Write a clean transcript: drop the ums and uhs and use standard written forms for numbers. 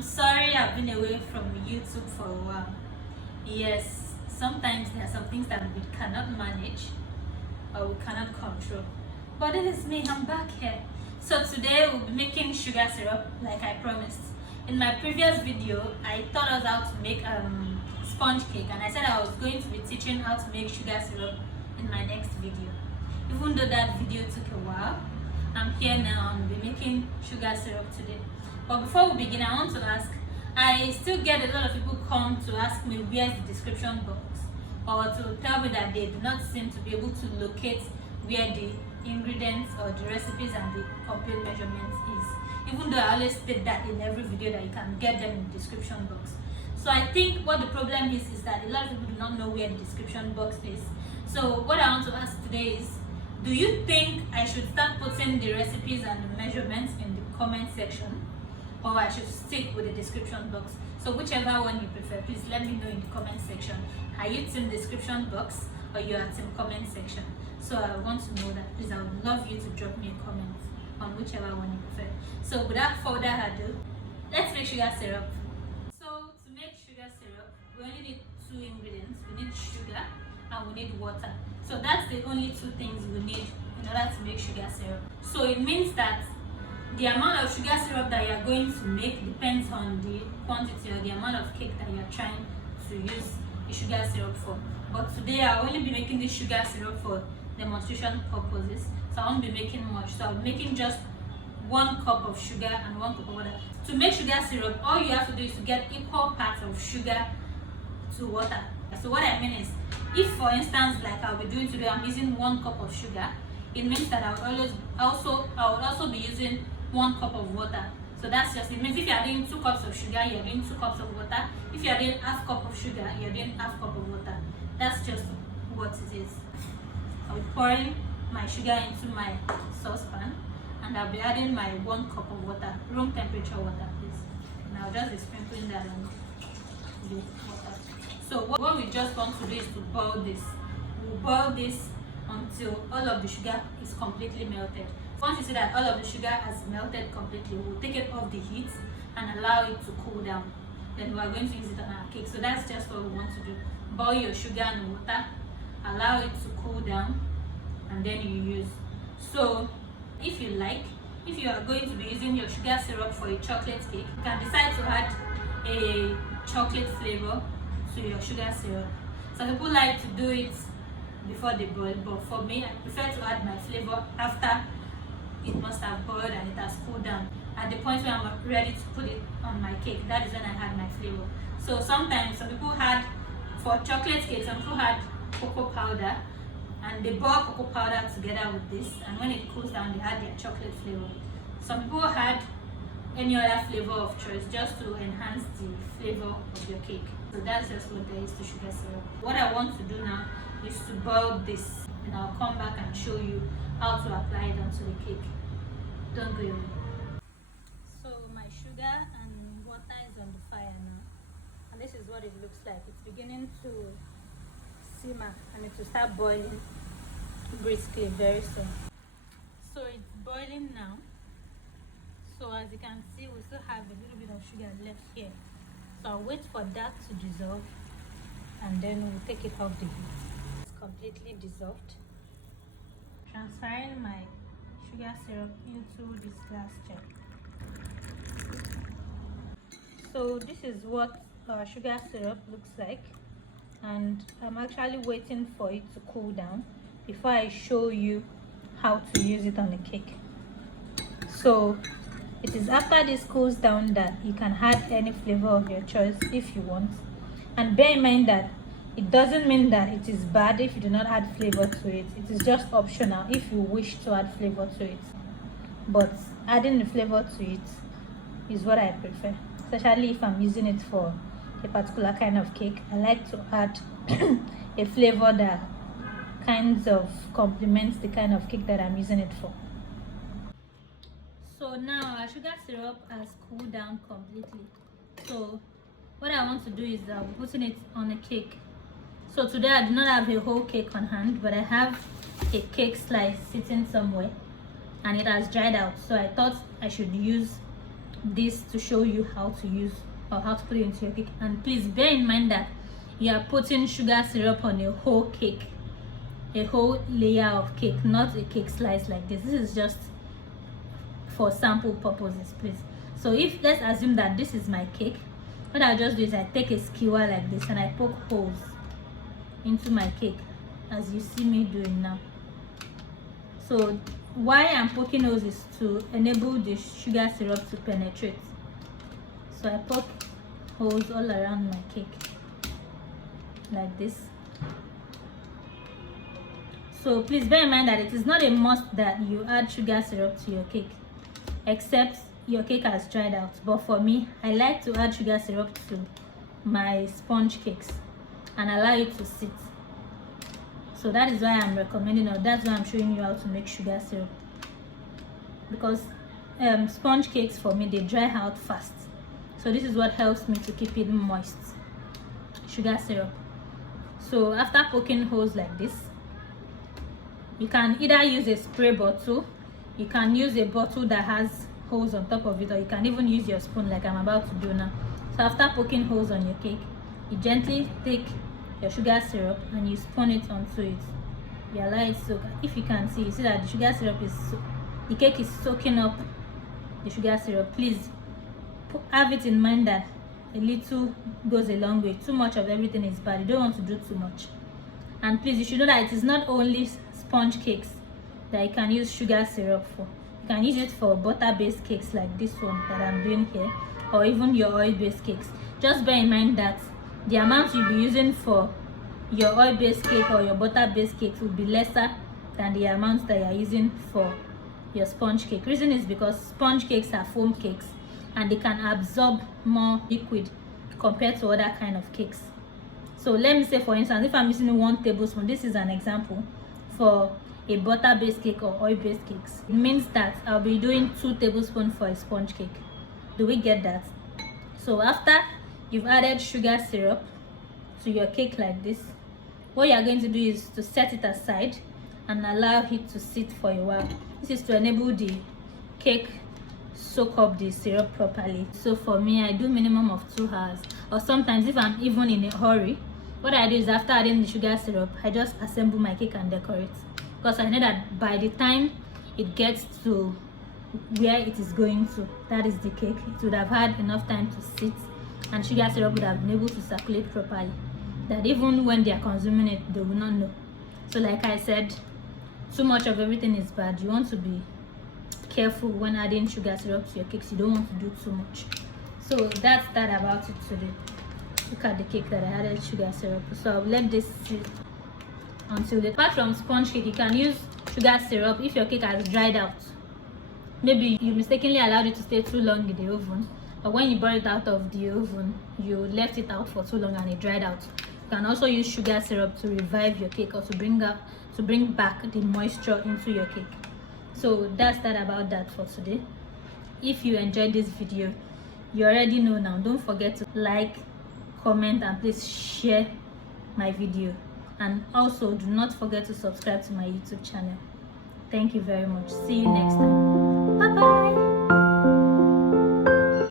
I'm sorry I've been away from YouTube for a while. Yes, sometimes there are some things that we cannot manage or we cannot control. But it is me, I'm back here. So today we'll be making sugar syrup like I promised. In my previous video, I taught us how to make sponge cake, and I said I was going to be teaching how to make sugar syrup in my next video. Even though that video took a while, I'm here now and we'll be making sugar syrup today. But before we begin, I want to ask, I still get a lot of people come to ask me where's the description box, or to tell me that they do not seem to be able to locate where the ingredients or the recipes and the complete measurements is. Even though I always state that in every video that you can get them in the description box. So I think what the problem is that a lot of people do not know where the description box is. So what I want to ask today is, do you think I should start putting the recipes and the measurements in the comment section, or I should stick with the description box? So whichever one you prefer, please let me know in the comment section. Are you team description box or you are team comment section? So I want to know that. Please, I would love you to drop me a comment on whichever one you prefer. So without further ado, let's make sugar syrup. So to make sugar syrup, we only need two ingredients. We need sugar and we need water. So that's the only two things we need in order to make sugar syrup. So it means that the amount of sugar syrup that you are going to make depends on the quantity or the amount of cake that you are trying to use the sugar syrup for. But today I'll only be making this sugar syrup for demonstration purposes, so I won't be making much. So I'll be making just 1 cup of sugar and 1 cup of water. To make sugar syrup, all you have to do is to get equal parts of sugar to water. So what I mean is, if for instance, like I'll be doing today, I'm using 1 cup of sugar, it means that I would also be using 1 cup of water. So that's just, it means if you are doing 2 cups of sugar, you're doing 2 cups of water. If you are doing half cup of sugar, you're doing half cup of water. That's just what it is. I'll be pouring my sugar into my saucepan, and I'll be adding my 1 cup of water, room temperature water, please. And I'll just be sprinkling that on the water. So what we just want to do is to boil this. We'll boil this until all of the sugar is completely melted. Once you see that all of the sugar has melted completely, we'll take it off the heat and allow it to cool down. Then we are going to use it on our cake. So that's just what we want to do. Boil your sugar and water, allow it to cool down, and then you use. So if you like, if you are going to be using your sugar syrup for a chocolate cake, you can decide to add a chocolate flavor to your sugar syrup. Some people like to do it before they boil, but for me, I prefer to add my flavor after it must have boiled and it has cooled down. At the point where I'm ready to put it on my cake, that is when I add my flavor. So sometimes some people had, for chocolate cake, some people had cocoa powder, and they boil cocoa powder together with this, and when it cools down, they add their chocolate flavor. Some people had any other flavor of choice just to enhance the flavor of your cake. So that's just what there is to sugar syrup. What I want to do now is to boil this, and I'll come back and show you how to apply it onto the cake. Don't go away. So my sugar and water is on the fire now, and this is what it looks like. It's beginning to simmer and it will start boiling briskly very soon. So it's boiling now. So as you can see, we still have a little bit of sugar left here. So I'll wait for that to dissolve, and then we'll take it off the heat. It's completely dissolved. Transferring my sugar syrup into this glass jar. So this is what our sugar syrup looks like, and I'm actually waiting for it to cool down before I show you how to use it on the cake. So it is after this cools down that you can add any flavor of your choice if you want, and bear in mind that it doesn't mean that it is bad if you do not add flavor to it. It is just optional if you wish to add flavor to it, but adding the flavor to it is what I prefer, especially if I'm using it for a particular kind of cake. I like to add a flavor that kinds of complements the kind of cake that I'm using it for. So now our sugar syrup has cooled down completely. So what I want to do is I'll be putting it on a cake. So today I do not have a whole cake on hand, but I have a cake slice sitting somewhere and it has dried out. So I thought I should use this to show you how to use or how to put it into your cake. And please bear in mind that you are putting sugar syrup on a whole cake, a whole layer of cake, not a cake slice like this. This is just for sample purposes, please. So if let's assume that this is my cake, what I'll just do is I take a skewer like this and I poke holes into my cake, as you see me doing now. So why I'm poking holes is to enable the sugar syrup to penetrate. So I poke holes all around my cake like this. So please bear in mind that it is not a must that you add sugar syrup to your cake, except your cake has dried out. But for me, I like to add sugar syrup to my sponge cakes and allow it to sit. So that is why I'm recommending, or that's why I'm showing you how to make sugar syrup, because sponge cakes for me, they dry out fast. So this is what helps me to keep it moist, sugar syrup. So after poking holes like this, you can either use a spray bottle, you can use a bottle that has holes on top of it, or you can even use your spoon like I'm about to do now. So after poking holes on your cake, you gently take your sugar syrup and you spoon it onto it. You allow it soak. If you can see, you see that the sugar syrup is the cake is soaking up the sugar syrup. Please have it in mind that a little goes a long way. Too much of everything is bad. You don't want to do too much. And please, you should know that it is not only sponge cakes that you can use sugar syrup for. You can use it for butter-based cakes like this one that I'm doing here, or even your oil-based cakes. Just bear in mind that the amount you'll be using for your oil-based cake or your butter-based cake will be lesser than the amount that you're using for your sponge cake. Reason is because sponge cakes are foam cakes and they can absorb more liquid compared to other kind of cakes. So let me say, for instance, if I'm using 1 tablespoon, this is an example for a butter-based cake or oil-based cakes. It means that I'll be doing 2 tablespoons for a sponge cake. Do we get that? So after you've added sugar syrup to your cake like this, what you're going to do is to set it aside and allow it to sit for a while. This is to enable the cake soak up the syrup properly. So for me, I do minimum of 2 hours, or sometimes if I'm even in a hurry, what I do is after adding the sugar syrup, I just assemble my cake and decorate, because I know that by the time it gets to where it is going to, that is the cake, it would have had enough time to sit and sugar syrup would have been able to circulate properly, that even when they are consuming it, they will not know. So like I said, too much of everything is bad. You want to be careful when adding sugar syrup to your cakes. You don't want to do too much. So that's that about it today. Look at the cake that I added sugar syrup. So I'll let this sit until apart from sponge cake, you can use sugar syrup if your cake has dried out. Maybe you mistakenly allowed it to stay too long in the oven, or when you brought it out of the oven, you left it out for too long and it dried out. You can also use sugar syrup to revive your cake, or to bring back the moisture into your cake. So that's that about that for today. If you enjoyed this video, you already know now, don't forget to like, comment, and please share my video. And also do not forget to subscribe to my YouTube channel. Thank you very much. See you next time. Bye bye.